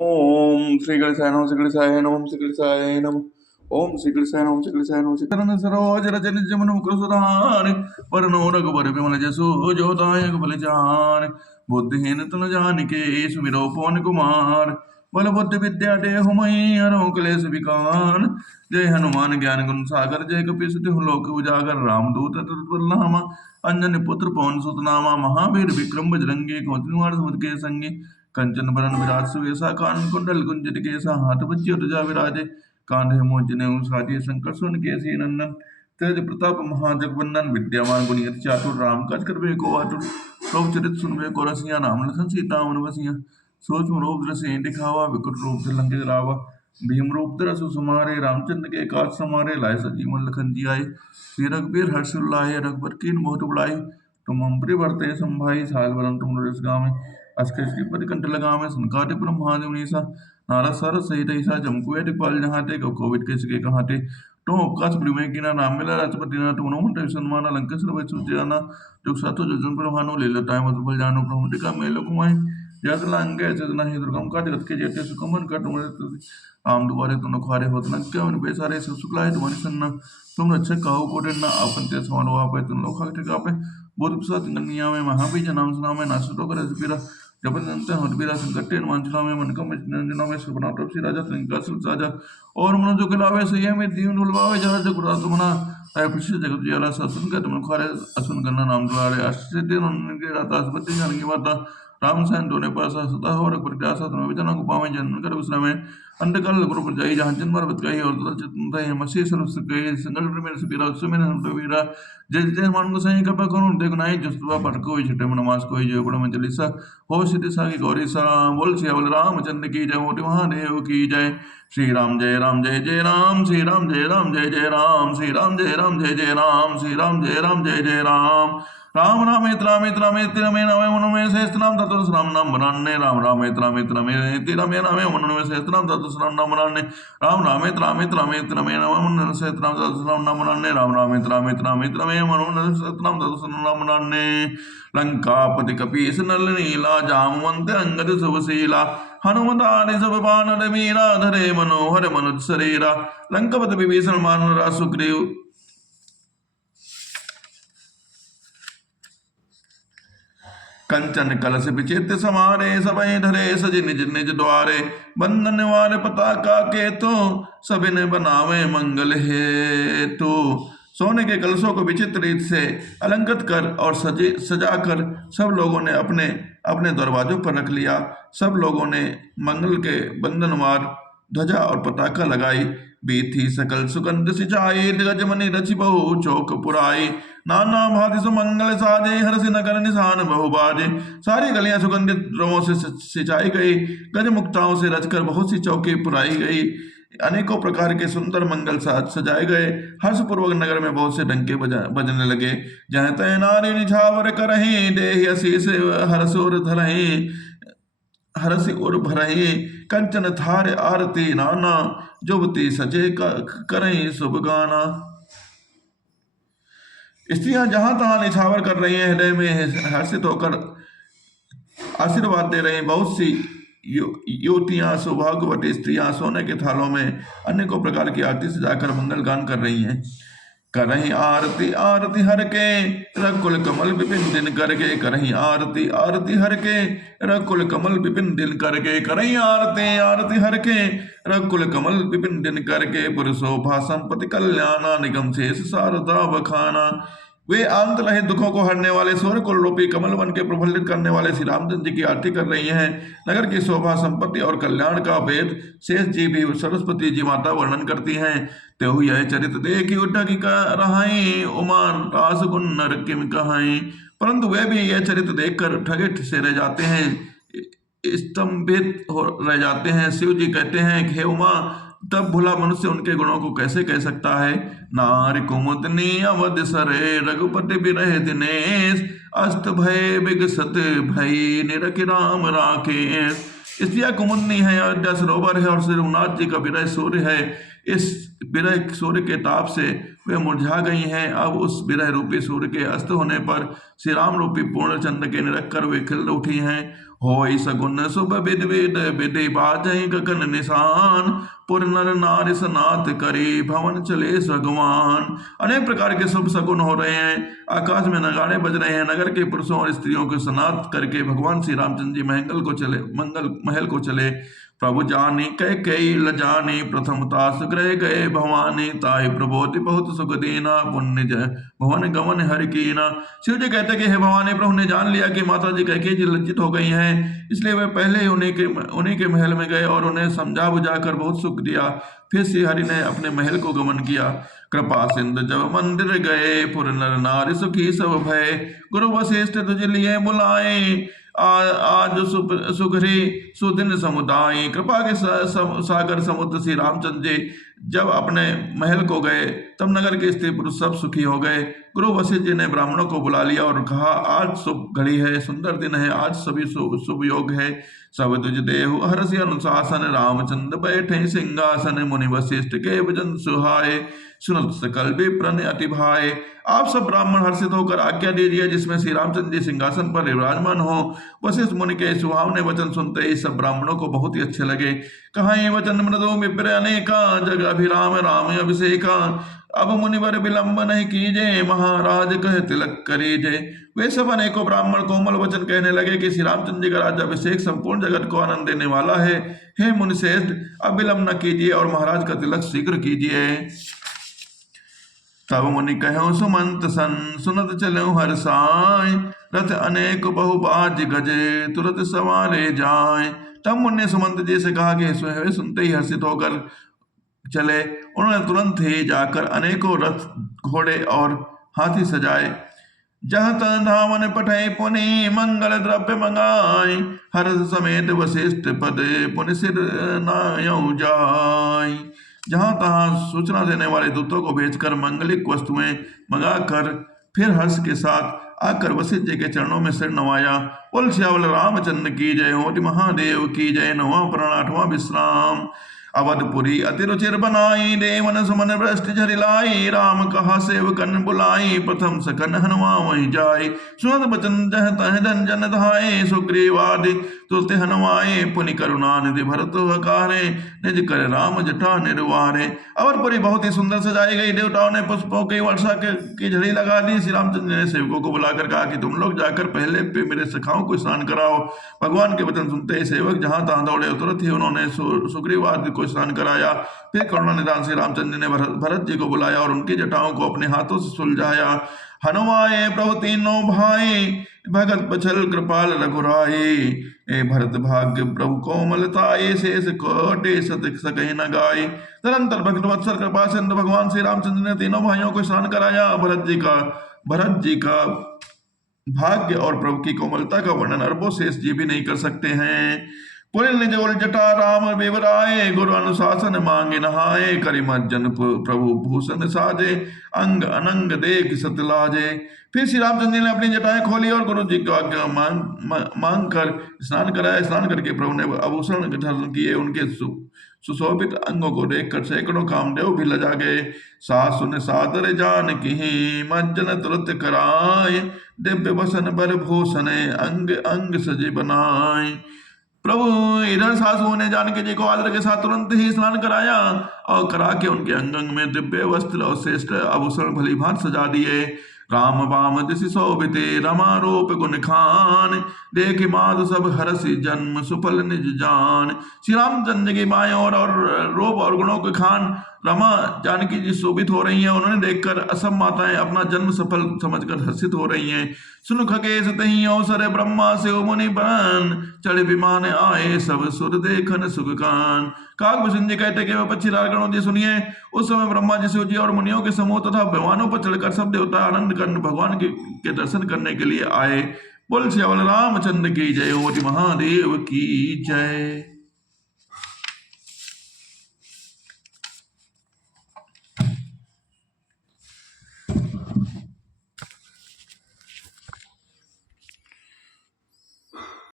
ओम श्री गणेशाय नमः श्री गणेशाय नमः श्री गणेशाय नमः ओम श्री गणेशाय नमः श्री गणेशाय नमः श्री करण सरोज रजन जमन मुकुर सुधारि वरनो रघुबर विमल जसु जोदायक बल जान बुद्धिहीन तन जानिके सुमिरो पवन कुमार बल बुद्धि विद्या देहु मई हरहु क्लेश विकार जय हनुमान ज्ञान गुण सागर जय कपीस तिहु लोक उजागर रामदूत तत्परनामा अंजनी पुत्र पवन सुत नामा महावीर विक्रम बजरंगी कुमति निवार सुमति के संगी कंचन बरन विराज सुवेशा कान कुंडल कुंजित केसा हाथ बज्य ध्वजा विराजे कांधे मोज नेउ साजे शंकर सुन केसी नंदन तेज प्रताप महाजगवंदन विद्यावान गुणियति चातुर राम काज करबे को आतुर प्रभु चरित सुनबे को रसिया राम लखन सीता मन बसिया सूक्ष्म रूप धरि दिखावा विकट रूप धरि लंके रावा भीम रूप धरि सुमारे रामचंद्र के काज समारे लाए सजीवन लखन जी आए श्री रघुबीर हर्ष लाए रघुबर कीन बहुत बुलाए तुम हम परिवर्ते संभाई साल बरन तुम रस गावे अस्कर श्रीपति कंठ लगावे संकाटे परम महादेव नीसा नारद सारद सहित ऐसा जमकुए टिपाल जहाते कोविड के सके कहाते तो उपकाश प्रिमे की ना नाम मिला राष्ट्रपति ना तो उन्होंने सन्मान लंकेश्वर वै सुजाना जो सातो जजन पर भानु ले लेता है मधुबल जानो प्रभु टिका मेलो कुमाई जस लांगे जस नहीं दुर्गम का जगत के जेते सुकमन का तुम आम दुबारे तुम खुआरे होत न क्या उन बेसारे सुसुकलाए तुम्हारी सन्ना तुम रक्षक कहो कोटे न आपन ते समारो आपे तुम लोखा टिका पे बुद्ध प्रसाद गनिया में महाबीज नाम सुना में नासुतो कर रसपीरा जबरदस्त हरबीरा संकटे मांझला में मन का निरंजना में सुबना तपसी राजा त्रिंका राजा और मनो जो खिलावे सही में दीन ढुलवावे जहाँ जग गुरा तुमना ताय पृष्ठ जगत जियाला ससुन का तुम खारे असुन करना नाम द्वारे आश्रित उनके राता असपति जान की बाता राम सैन दोने पासा सदा हो रख प्रत्याशा तुम्हें विजना को पावे जन्म कर उसने में अंधकाल गुरु पर जाई जहाँ जन्म मर बतकाई और तो चिंता है मसीह सर्व सुखे संगल में सुबीरा उसमें हम तो वीरा जय जय मान को सही कृपा करो देखो नहीं जस्तुआ पर कोई छठे मन मास कोई जय गुण मंजलि सा हो सिद्धि सा की गौरी सा बोल सियावल रामचंद्र की जय मोटी महादेव की जय श्री राम जय राम जय जय राम श्री राम जय राम जय जय राम श्री राम जय राम जय जय राम श्री राम जय राम जय जय राम राम राम रमे नमे मनो में सहस्त्र नाम तत्व राम नाम बनाने राम राम रमे नमे मनो में सहस्त्र नाम तत्व राम नाम बनाने राम राम रमे नमे मनो में सहस्त्र नाम तत्व राम नाम बनाने राम राम रमे मनो में सहस्त्र नाम तत्व नाम बनाने लंकापति कपीस नल नीला जामवंत अंगद शुभशीला हनुमतानि सब बानर मीरा धरे मनोहर मनुज शरीरा लंकापति विभीषण मानुरा सुग्रीव कंचन कलश विचित्र समारे सबई धरे सज निज निज द्वारे बंधन वाले पताका के तो सभी बनावे मंगल हेतु सोने के कलशों को विचित्र रीत से अलंकृत कर और सजा कर सब लोगों ने अपने अपने दरवाजों पर रख लिया। सब लोगों ने मंगल के बंधनवार ध्वजा और पताका लगाई। बीथी सकल सुगंध सिंचाई गजमनि रचि बहु चौक पुराई नाना भांति सुमंगल साजे हर्ष नगर निशान बहु बाजे। सारी गलियां सुगंधित द्रवों से सिंचाई गई, गज मुक्ताओं से रचकर बहुत सी चौकी पुराई गई, अनेकों प्रकार के सुंदर मंगल साज सजाए गए। हर्षपूर्वक नगर में बहुत से डंके बजने लगे। जहाँ तय नारी निछावर करही देहि असीस हरसोर धरही हरसि उर भरही कंचन थार आरती नाना जुबती सजे करही शुभ गाना। स्त्रियां जहां तहां निछावर कर रही हैं, हृदय में हर्षित होकर आशीर्वाद दे रही हैं। बहुत सी युवतियां सौभाग्यवती स्त्रियां सोने के थालों में अनेकों प्रकार की आरती सजाकर मंगल गान कर रही हैं। करही आरती आरती हर के रकुल कमल विपिन दिन करके करही आरती आरती हर के रकुल कमल विपिन दिन करके करही आरती आरती हर के रकुल कमल विपिन दिन करके पुरुषोभा संपत्ति कल्याणा निगम शेष शारदा बखाना। वे अंत रहित दुखों को हरने वाले सूर्य कुल रूपी कमल बन के प्रफुल्लित करने वाले श्री रामचंद्र जी की आरती कर रही हैं। नगर की शोभा संपत्ति और कल्याण का वेद शेष जी भी सरस्वती जी माता वर्णन करती हैं। तेहु यह चरित्र देखी उठकी रहाई उमा रास गुण नर किम कहाई। परंतु वे भी यह चरित्र देखकर ठगित से रह जाते हैं, स्तंभित हो रह जाते हैं। शिव जी कहते हैं, हे उमा, तब भुला मनुष्य उनके गुणों को कैसे कह सकता है। नारी कुमुदनी अवध सरे रघुपति बिरह दिनेश अस्त भय विगसत भई निरख राम राकेश। स्त्रियां कुमुदनी है, अयोध्या सरोवर है और श्री रघुनाथ जी का विरह सूर्य है। इस विरह सूर्य के ताप से वे मुरझा गई हैं। अब उस विरह रूपी सूर्य के अस्त होने पर श्री राम रूपी पूर्ण चंद्र के निरख कर वे खिल उठी हैं। होई सगुन शुभ विध विध विधि बाजहि गगन निशान पुर नर नारि सनाथ करी भवन चले भगवान। अनेक प्रकार के शुभ सगुन हो रहे हैं, आकाश में नगाड़े बज रहे हैं, नगर के पुरुषों और स्त्रियों को सनाथ करके भगवान श्री रामचंद्र जी मंगल महल को चले। प्रभु जानी कह कई लजानी प्रथमता सुग्रह गए भवानी ताहि प्रबोधि बहुत सुख दीना पुण्य जय भवन गमन हरि कीना। शिव जी कहते कि हे भवानी, प्रभु ने जान लिया कि माता जी कैकेयी जी लज्जित हो गई हैं, इसलिए वे पहले ही उन्हीं के महल में गए और उन्हें समझा बुझा कर बहुत सुख दिया। फिर श्री हरि ने अपने महल को गमन किया। कृपा सिंधु जब मंदिर गए पुर नर नारी सुखी सब भय गुरु वशिष्ठ तुझ लिए बुलाए आज सुघरी सुदिन समुदाय। कृपा के सागर समुद्र श्री रामचंद्र जी जब अपने महल को गए तब नगर के स्त्री पुरुष सब सुखी हो गए। गुरु वशिष्ठ जी ने ब्राह्मणों को बुला लिया और कहा, आज शुभ घड़ी है, सुंदर दिन है, आज सभी शुभ योग है। सब तुझ देहु हर्षि अनुशासन रामचंद्र बैठे सिंहासन मुनि वशिष्ठ के भजन सुहाए सुनत सकल विप्रन अति भाए। आप सब ब्राह्मण हर्षित होकर आज्ञा दीजिए जिसमें श्री रामचंद्र जी सिंहासन पर विराजमान हो। वशिष्ठ मुनि के सुहावने वचन सुनते ही सब ब्राह्मणों को बहुत ही अच्छे लगे। कहा ये वचन मृदु विप्र अनेका जग अभिराम राम अभिषेका अब मुनिवर विलंब नहीं कीजे महाराज कह तिलक करीजे। वे सब अनेकों ब्राह्मण कोमल वचन कहने लगे कि श्री रामचंद्र जी का राज्याभिषेक संपूर्ण जगत को आनंद देने वाला है। हे मुनिश्रेष्ठ, अब विलंब न कीजिए और महाराज का तिलक शीघ्र कीजिए। तब मुनि कहो सुमंत सन सुनत चलो हर्षाय रथ अनेक बहुबाज गजे तुरंत सवारे जाए। तब मुनि ने सुमंत जी से कहा कि वे सुनते ही हर्षित होकर चले। उन्होंने तुरंत ही जाकर अनेकों रथ घोड़े और हाथी सजाए। जहाँ तन धावन पठे पुनि मंगल द्रव्य मंगाए हर्ष समेत वशिष्ठ पद पुनि सिर नायौ जाय। जहाँ तहाँ सूचना देने वाले दूतों को भेजकर मंगलिक वस्तुएं मंगाकर फिर हर्ष के साथ आकर वशिष्ठ जी के चरणों में सिर नवाया। बोल श्यावल रामचंद्र की जय, होति महादेव की जय। 9वां प्राण 8वां विश्राम। अवधपुरी अति रुचिर बनाई देवन सुमन भ्रष्ट झरिलाई राम कहा सेवकन बुलाई प्रथम सकन हनुमा वही जाय। सुनत बचन जह तह जन जन धाये सुग्रीवादि तुलते हनुमाए पुनि करुणा निधि भरत हकारे निज कर राम जटा निर्वारे। अवधपुरी बहुत ही सुंदर सजाई गई। देवताओं ने पुष्पों की वर्षा की झड़ी लगा दी। श्री रामचंद्र ने सेवकों को बुलाकर कहा कि तुम लोग जाकर पहले पे मेरे सखाओं को स्नान कराओ। भगवान के वचन सुनते ही सेवक जहां तहां दौड़े तुरंत ही उन्होंने सुग्रीवादि को स्नान कराया। फिर करुणा निधान श्री रामचंद्र ने भरत जी को बुलाया और उनकी जटाओं को अपने हाथों से सुलझाया। हनुमाए प्रभु तीनों भाई भगत बचल कृपाल रघुराई ए भरत भाग्य प्रभु कोमलताये शेष कोटि सत सकहि न गाय। निरंतर भक्त वत्सल कृपा सिंधु भगवान श्री रामचंद्र ने तीनों भाइयों को स्नान कराया। भरत जी का भाग्य और प्रभु की कोमलता का वर्णन अरबों शेष जी भी नहीं कर सकते हैं। पुलिन निज जटा राम विवराए गुरु अनुशासन मांगे नहाए करिमज्जन प्रभु भूषण साजे अंग अनंग देख सतलाजे। फिर श्री रामचंद्र ने अपनी जटाएं खोली और गुरु जी को आज्ञा मांग कर स्नान कराया। स्नान करके प्रभु ने आभूषण धारण किए। उनके सुशोभित अंगों को देखकर सैकड़ों कामदेव भी लजा गए। सासुन सादर जान की मज्जन तुरंत कराए दिव्य वसन बर भूषण अंग अंग सजे बनाए। प्रभु इधर सासुओं ने जानकी जी को आदर के साथ तुरंत ही स्नान कराया और करा के उनके अंग अंग में दिव्य वस्त्र और श्रेष्ठ आभूषण भली भांति सजा दिए। राम बाम दिशि शोभिते रमा रूप गुण खान देख माधु सब हरसि जन्म सुफल निज जान। श्री रामचंद्र की बाएं और रूप और गुणों के खान रमा जानकी जी शोभित हो रही हैं। उन्होंने देखकर असम माताएं अपना जन्म सफल समझकर हर्षित हो रही हैं। सुन खगेश तहि अवसर ब्रह्मा शिव मुनि बरन चढ़ विमान आए सब सुर देखन सुख कान। काकभूषण जी कहते कि वह पक्षी राजगणों जी सुनिए। उस समय ब्रह्मा जी शिव जी और मुनियों के समूह तथा विमानों पर चढ़कर सब देवता आनंद कर भगवान के दर्शन करने के लिए आए। बोल श्यावल रामचंद्र की जय, होति महादेव की जय।